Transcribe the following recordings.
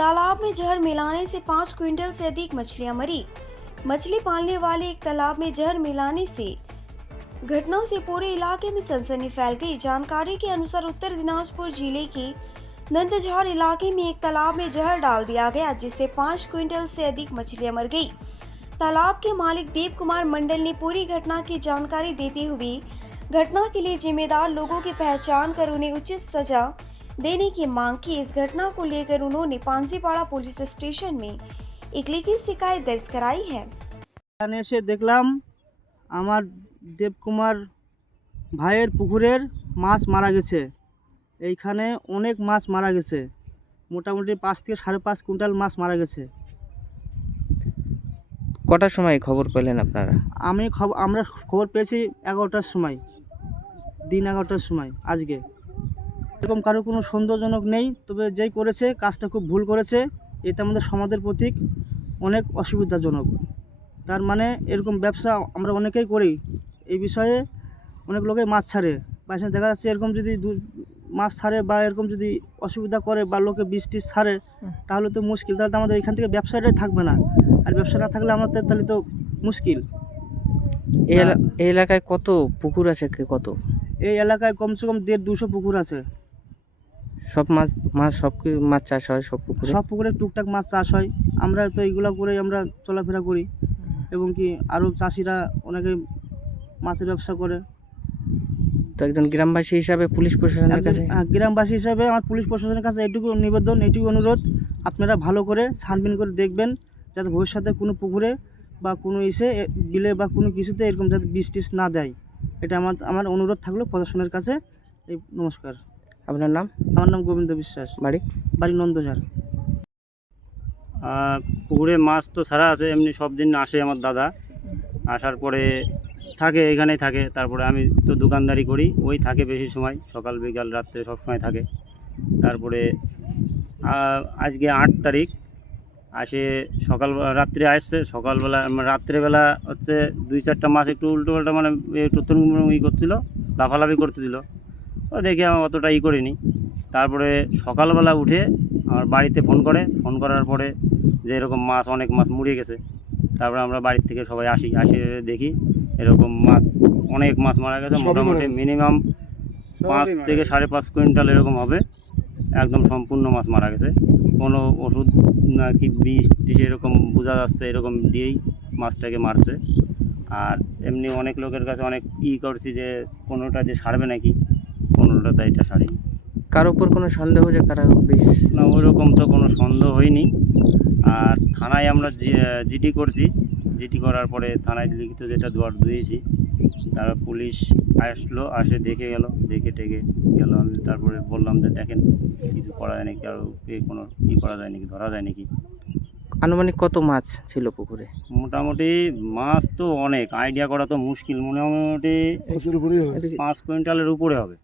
तालाब में जहर मिलाने से 5 क्विंटल से अधिक मछलियां मरी। मछली पालने वाले एक तालाब में जहर मिलाने से घटना से पूरे इलाके में सनसनी फैल गई। जानकारी के अनुसार उत्तर दिनाजपुर जिले के नंदझार इलाके में एक तालाब में जहर डाल दिया गया, जिससे 5 क्विंटल से अधिक मछलियां मर गई। तालाब के मालिक देव कुमार मंडल ने पूरी घटना की जानकारी देते हुए घटना के लिए जिम्मेदार लोगों की पहचान कर उन्हें उचित सजा देने की मांग की। इस घटना को लेकर उन्होंने पांसीपाड़ा पुलिस स्टेशन में एक लिखित शिकायत दर्ज कराई है। এসে দেখলাম আমার দেবকুমার ভাইয়ের পুকুরের মাছ মারা গেছে। এইখানে অনেক মাছ মারা গেছে, মোটামুটি 5 থেকে 5.5 কুইন্টাল মাছ মারা গেছে। কটার সময় খবর পেলেন আপনারা? আমরা খবর পেয়েছি 11টার সময়, দিন 11টার সময় আজকে। এরকম কারো কোনো সন্দেহজনক নেই, তবে যেই করেছে কাজটা খুব ভুল করেছে। এটা আমাদের সমাজের প্রতি অনেক অসুবিধাজনক। তার মানে এরকম ব্যবসা আমরা অনেকেই করি, এই বিষয়ে অনেক লোকেই মাছ ছাড়ে, বা দেখা যাচ্ছে এরকম যদি মাছ ছাড়ে বা এরকম যদি অসুবিধা করে বা লোকে বৃষ্টি ছাড়ে, তাহলে তো মুশকিল। তাহলে তো আমাদের এখান থেকে ব্যবসাটাই থাকবে না, আর ব্যবসা না থাকলে আমাদের তাহলে তো মুশকিল। এই এলাকায় কত পুকুর আছে? কত? এই এলাকায় কমসে কম 150-200 পুকুর আছে। সব সব কি মাছ চাষ হয়? সব পুকুরে টুকটাক মাছ চাষ হয়। আমরা তো এইগুলো করে আমরা চলাফেরা করি, এবং কি আরও চাষিরা অনেকে মাছের ব্যবসা করে। তো একজন গ্রামবাসী হিসাবে পুলিশ প্রশাসনের কাছে গ্রামবাসী হিসাবে আমার পুলিশ প্রশাসনের কাছে এইটুকু নিবেদন, এইটুকু অনুরোধ, আপনারা ভালো করে ছানবিন করে দেখবেন, যাতে ভবিষ্যতে কোনো পুকুরে বা কোনো বিলে বা কোনো কিছুতে এরকম যাতে বৃষ্টি না দেয়। এটা আমার অনুরোধ থাকলো প্রশাসনের কাছে। এই নমস্কার। আপনার নাম? আমার নাম গোবিন্দ বিশ্বাস, বাড়ি নন্দঝার। পুকুরে মাছ তো ছাড়া আছে, এমনি সব দিন আসে আমার দাদা, আসার পরে থাকে, এখানেই থাকে। তারপরে আমি তো দোকানদারি করি, ওই থাকে বেশি সময়, সকাল বিকাল রাত্রে সব সময় থাকে। তারপরে আজকে 8 তারিখ আসে, রাত্রে আসছে, সকালবেলা রাত্রেবেলা হচ্ছে 2-4টা মাছ একটু উল্টোপাল্টা মানে একটু করছিল, লাফালাফি করতেছিল। ও দেখে আমি অতটা করিনি। তারপরে সকালবেলা উঠে আমার বাড়িতে ফোন করার পরে যে এরকম অনেক মাছ মরে গেছে। তারপরে আমরা বাড়ির থেকে সবাই আসি দেখি এরকম অনেক মাছ মারা গেছে। মোটামুটি মিনিমাম 5 থেকে 5.5 কুইন্টাল এরকম হবে। একদম সম্পূর্ণ মাছ মারা গেছে, কোনো ওষুধ না কি বিষ এরকম বোঝা যাচ্ছে, এরকম দিয়েই মাছটাকে মারছে। আর এমনি অনেক লোকের কাছে অনেক করছি যে কোনোটা যে সারবে নাকি, কোনোটা তাই এটা সারেনি। কার উপর কোনো সন্দেহ যে কারা বিষ? না, ওইরকম তো কোনো সন্দেহ হয়নি। আর থানায় আমরা জিডি করছি, জিডি করার পরে থানায় লিখিত যেটা দিয়েছি, তারা পুলিশ আসলো, দেখে গেল, দেখে টেকে গেল। আমি তারপরে বললাম যে দেখেন কিছু করা যায় নাকি, আর কোনো করা যায় নাকি, ধরা যায় নাকি। আনুমানিক কত মাছ ছিল পুকুরে? মোটামুটি মাছ তো অনেক, আইডিয়া করা তো মুশকিল, মোটামুটি 5 কুইন্টালের উপরে হবে।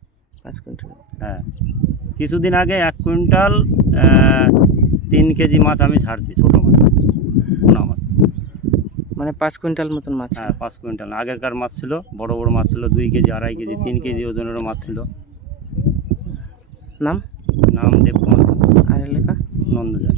5 কুইন্টাল? হ্যাঁ, কিছুদিন আগে 1 কুইন্টাল 3 কেজি মাছ আমি ছাড়ছি, ছোটো মাছ, পোনা মাছ। মানে 5 কুইন্টাল মতন মাছ? হ্যাঁ, 5 কুইন্টাল। আগেরকার মাছ ছিল, বড় বড় মাছ ছিল, 2 কেজি, 2.5 কেজি, 3 কেজি ওজনেরও মাছ ছিল। নাম? দেবকুমার। আর এলাকা? নন্দঝার।